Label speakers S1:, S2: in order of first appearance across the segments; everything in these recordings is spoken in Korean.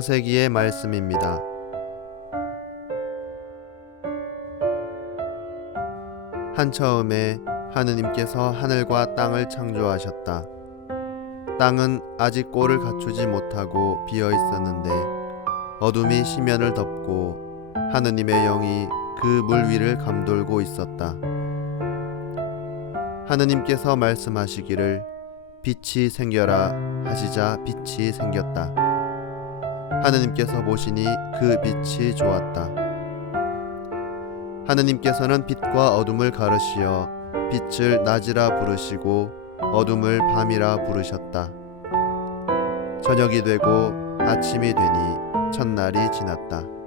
S1: 창세기의 말씀입니다. 한처음에 하느님께서 하늘과 땅을 창조하셨다. 땅은 아직 꼴을 갖추지 못하고 비어 있었는데 어둠이 시면을 덮고 하느님의 영이 그 물 위를 감돌고 있었다. 하느님께서 말씀하시기를 빛이 생겨라 하시자 빛이 생겼다. 하느님께서 보시니 그 빛이 좋았다. 하느님께서는 빛과 어둠을 가르시어 빛을 낮이라 부르시고 어둠을 밤이라 부르셨다. 저녁이 되고 아침이 되니 첫날이 지났다.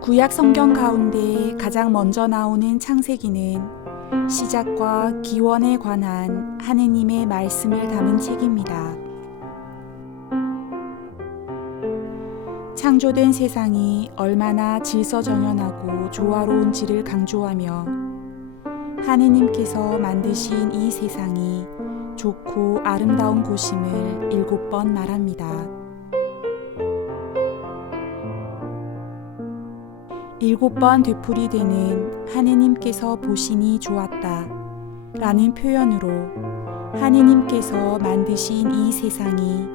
S2: 구약 성경 가운데 가장 먼저 나오는 창세기는 시작과 기원에 관한 하느님의 말씀을 담은 책입니다. 창조된 세상이 얼마나 질서정연하고 조화로운지를 강조하며 하느님께서 만드신 이 세상이 좋고 아름다운 곳임을 일곱 번 말합니다. 일곱 번 되풀이되는 하느님께서 보시니 좋았다 라는 표현으로 하느님께서 만드신 이 세상이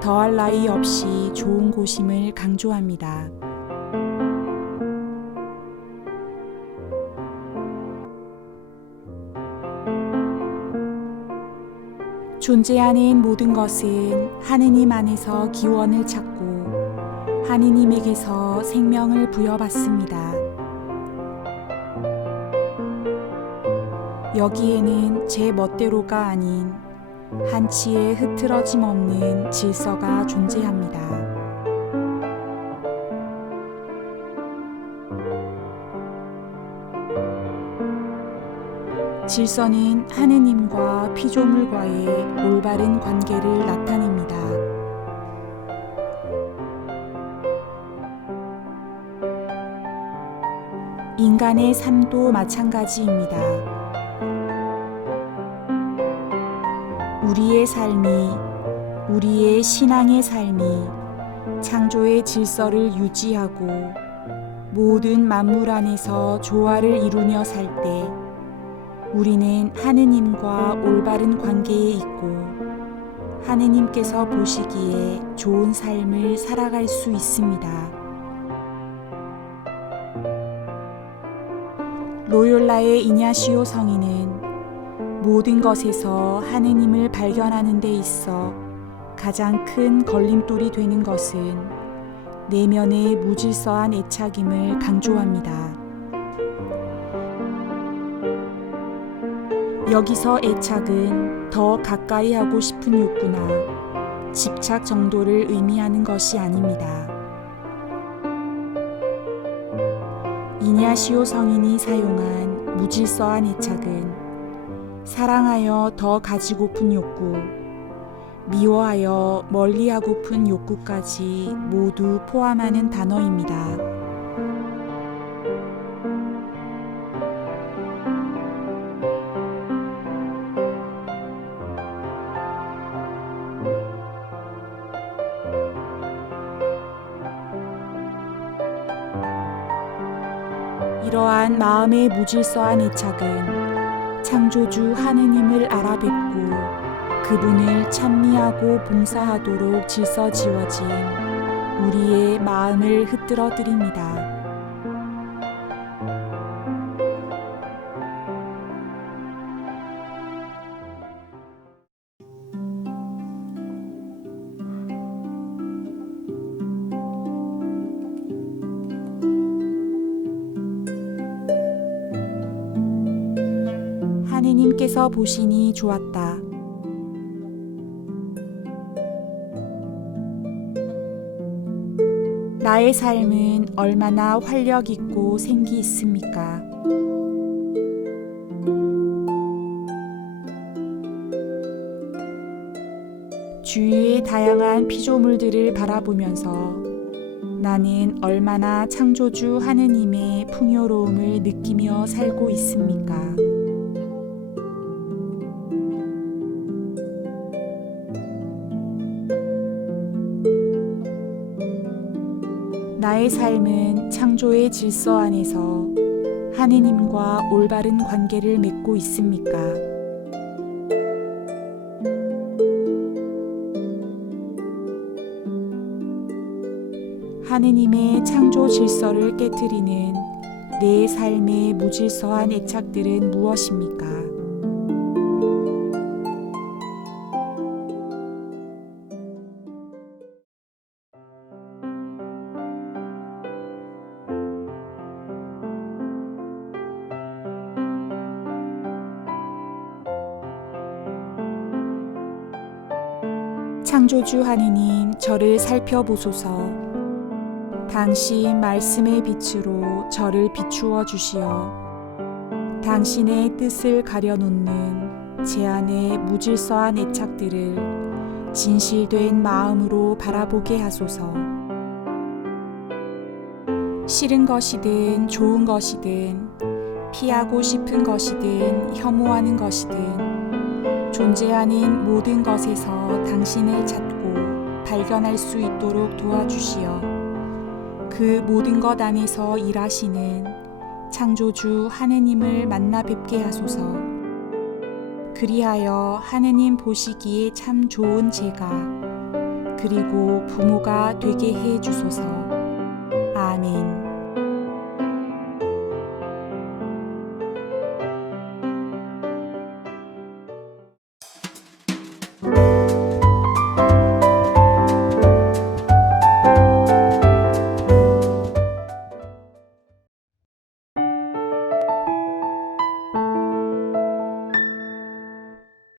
S2: 더할 나위 없이 좋은 곳임을 강조합니다. 존재하는 모든 것은 하느님 안에서 기원을 찾고 하느님에게서 생명을 부여받습니다. 여기에는 제 멋대로가 아닌 한치의 흐트러짐 없는 질서가 존재합니다. 질서는 하느님과 피조물과의 올바른 관계를 나타냅니다. 인간의 삶도 마찬가지입니다. 우리의 삶이, 우리의 신앙의 삶이 창조의 질서를 유지하고 모든 만물 안에서 조화를 이루며 살 때 우리는 하느님과 올바른 관계에 있고 하느님께서 보시기에 좋은 삶을 살아갈 수 있습니다. 로욜라의 이냐시오 성인은 모든 것에서 하느님을 발견하는 데 있어 가장 큰 걸림돌이 되는 것은 내면의 무질서한 애착임을 강조합니다. 여기서 애착은 더 가까이 하고 싶은 욕구나 집착 정도를 의미하는 것이 아닙니다. 이냐시오 성인이 사용한 무질서한 애착은 사랑하여 더 가지고픈 욕구, 미워하여 멀리하고픈 욕구까지 모두 포함하는 단어입니다. 이러한 마음의 무질서한 애착은 창조주 하느님을 알아뵙고 그분을 찬미하고 봉사하도록 질서 지워진 우리의 마음을 드립니다. 하느님께서 보시니 좋았다. 나의 삶은 얼마나 활력 있고 생기 있습니까? 주위의 다양한 피조물들을 바라보면서 나는 얼마나 창조주 하느님의 풍요로움을 느끼며 살고 있습니까? 나의 삶은 창조의 질서 안에서 하느님과 올바른 관계를 맺고 있습니까? 하느님의 창조 질서를 깨뜨리는 내 삶의 무질서한 애착들은 무엇입니까? 창조주 하느님 저를 살펴보소서. 당신 말씀의 빛으로 저를 비추어 주시어 당신의 뜻을 가려놓는 제 안의 무질서한 애착들을 진실된 마음으로 바라보게 하소서. 싫은 것이든 좋은 것이든 피하고 싶은 것이든 혐오하는 것이든 존재하는 모든 것에서 당신을 찾고 발견할 수 있도록 도와주시어 그 모든 것 안에서 일하시는 창조주 하느님을 만나 뵙게 하소서. 그리하여 하느님 보시기에 참 좋은 제가 그리고 부모가 되게 해 주소서. 아멘.